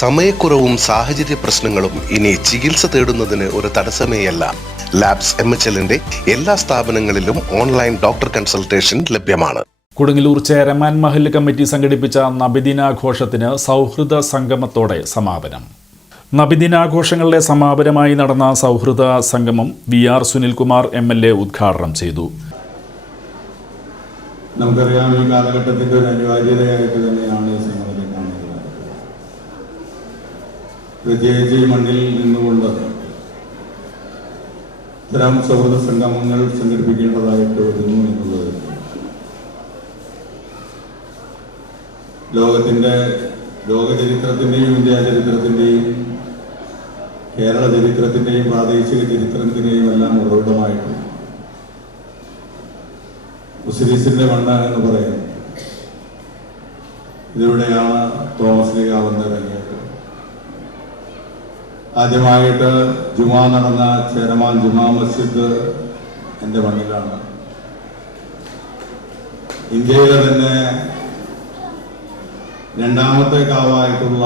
സമയക്കുറവും സാഹചര്യ പ്രശ്നങ്ങളും ഇനി ചികിത്സ തേടുന്നതിന് ഒരു തടസ്സമേയല്ല. ലാബ്സ് എം എച്ച് എല്ലിന്റെ എല്ലാ സ്ഥാപനങ്ങളിലും ഓൺലൈൻ ഡോക്ടർ കൺസൾട്ടേഷൻ ലഭ്യമാണ്. കൊടുങ്ങല്ലൂർ ചേരമാൻ മഹൽ കമ്മിറ്റി സംഘടിപ്പിച്ച നബിദിനാഘോഷത്തിന് സൗഹൃദ സംഗമത്തോടെ സമാപനം. നബിദിനാഘോഷങ്ങളുടെ സമാപനമായി നടന്ന സൗഹൃദ സംഗമം V R Sunilkumar M L A ഉദ്ഘാടനം ചെയ്തു. നമുക്കറിയാം ഈ കാലഘട്ടത്തിന്റെ ഒരു അനിവാര്യതയായിട്ട് തന്നെയാണ് പ്രത്യേകിച്ച് ഈ മണ്ണിൽ നിന്നുകൊണ്ട് ഇത്തരം സൗഹൃദ സംഗമങ്ങൾ സംഘടിപ്പിക്കേണ്ടതായിട്ട് വരുന്നു എന്നുള്ളത്. ലോകത്തിന്റെ ലോക ചരിത്രത്തിന്റെയും ഇന്ത്യ ചരിത്രത്തിന്റെയും കേരള ചരിത്രത്തിന്റെയും പ്രാദേശിക ചരിത്രത്തിന്റെയും എല്ലാം ഉറവിടമായിട്ട് മുസ്ലിസിന്റെ മണ്ണാണെന്ന് പറയാം. ഇതിലൂടെയാണ് തോമസ് ലീഗ വന്നിറങ്ങിയത് ആദ്യമായിട്ട് ജുമാ നടന്ന ചേരമാൻ ജുമാ മസ്ജിദ് എന്റെ മണ്ണിലാണ്. ഇന്ത്യയിലെ തന്നെ രണ്ടാമത്തെ കാവായിട്ടുള്ള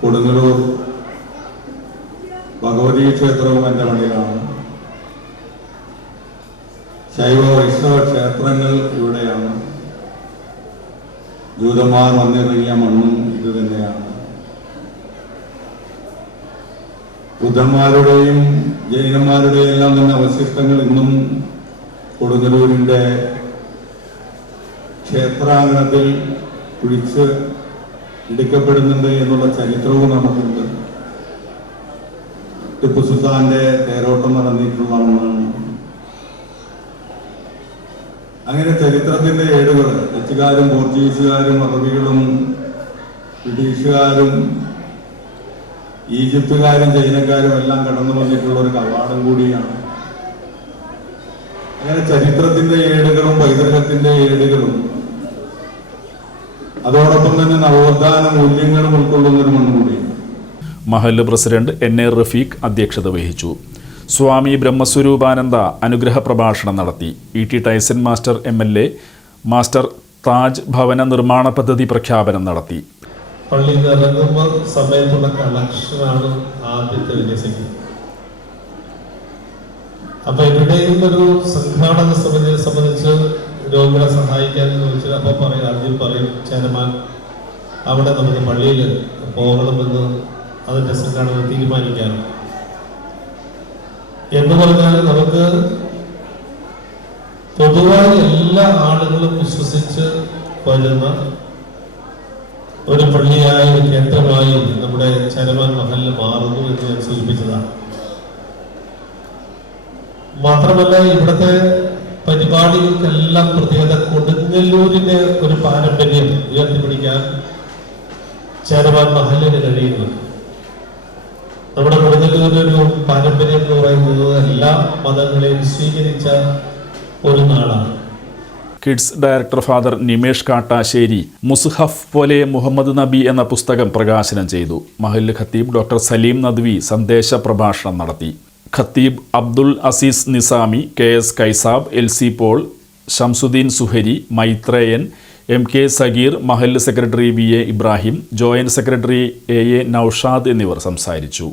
കൊടുങ്ങല്ലൂർ ഭഗവതി ക്ഷേത്രവും എന്റെ മണ്ണിലാണ്. ശൈവ വൈഷ്ണവ ക്ഷേത്രങ്ങൾ ഇവിടെയാണ്. ജൂതന്മാർ വന്നിറങ്ങിയ മണ്ണും ഇത് തന്നെയാണ്. ബുദ്ധന്മാരുടെയും ജൈനന്മാരുടെയും എല്ലാം തന്നെ അവശിഷ്ടങ്ങൾ ഇന്നും കൊടുങ്ങല്ലൂരിന്റെ ക്ഷേത്രാങ്കണത്തിൽ കുഴിച്ച് എടുക്കപ്പെടുന്നുണ്ട് എന്നുള്ള ചരിത്രവും നമുക്കുണ്ട്. ടിപ്പു സുൽത്താന്റെ തേരോട്ടം നടന്നിട്ടുള്ള ഒന്നാണ്. അങ്ങനെ ചരിത്രത്തിന്റെ ഏടുകൾ ഡച്ചുകാരും പോർച്ചുഗീസുകാരും അറബികളും ബ്രിട്ടീഷുകാരും ഈജിപ്തുകാരും ചൈനക്കാരും എല്ലാം കടന്നു വന്നിട്ടുള്ള ഒരു കവാടം കൂടിയാണ്. അങ്ങനെ ചരിത്രത്തിന്റെ ഏടുകളും പൈതൃകത്തിന്റെ ഏടുകളും അതോടൊപ്പം തന്നെ നവോത്ഥാന മൂല്യങ്ങളും ഉൾക്കൊള്ളുന്ന ഒരു മണ്ണ് കൂടിയാണ് മഹല്ല് പ്രസിഡന്റ് എൻ എ റഫീഖ് അധ്യക്ഷത വഹിച്ചു. സ്വാമി ബ്രഹ്മസ്വരൂപാനന്ദ അനുഗ്രഹ പ്രഭാഷണം നടത്തി. E T Tyson master M L A master Taj ഭവന നിർമ്മാണ പദ്ധതി പ്രഖ്യാപനം നടത്തി. പള്ളിയിൽ നിന്ന് സമയത്തുള്ള കളക്ഷനാണ് ആദ്യത്തെ വിന്യസിക്കുന്നത് അപ്പൊ ഇവിടെയും ഒരു സംഘാടക സമിതിയെ സംബന്ധിച്ച് രോഗികളെ സഹായിക്കാൻ ചോദിച്ചാൽ അപ്പൊ പറയും ആദ്യം പറയും ചേരമാൻ അവിടെ നമുക്ക് പള്ളിയിൽ പോകണമെന്ന് അതിന്റെ സംഘാടകർ തീരുമാനിക്കാം എന്ന് പറഞ്ഞാൽ നമുക്ക് പൊതുവായി എല്ലാ ആളുകളും വിശ്വസിച്ച് വരുന്ന ഒരു പള്ളിയായി ഒരു കേന്ദ്രമായി നമ്മുടെ ചരമാൻ മഹലിൽ മാറുന്നു എന്ന് ഞാൻ സൂചിപ്പിച്ചതാണ്. മാത്രമല്ല ഇവിടുത്തെ പരിപാടികൾക്കെല്ലാം പ്രത്യേകത കൊടുങ്ങല്ലൂരിന്റെ ഒരു പാരമ്പര്യം ഉയർത്തിപ്പിടിക്കാൻ ചരമാൻ മഹലിന് കഴിയുന്നു. നമ്മുടെ കൊടുങ്ങല്ലൂരിന്റെ ഒരു പാരമ്പര്യം എന്ന് പറയുന്നത് എല്ലാ മതങ്ങളെയും സ്വീകരിച്ച ഒരു നാടാണ്. Kids director father Nimesh Kattassery മുസ്ഹഫ് പോലെ മുഹമ്മദ് നബി എന്ന പുസ്തകം പ്രകാശനം ചെയ്തു. മഹല്ല് ഖത്തീബ് ഡോക്ടർ സലീം നദ്വി സന്ദേശ പ്രഭാഷണം നടത്തി. ഖത്തീബ് Abdul Azeez Nizami K S Kaisab L C Paul Shamsuddin Suhari Maitreyan M K Sageer മഹല്ല് secretary V A Ibrahim joint secretary A A Naushad എന്നിവർ സംസാരിച്ചു.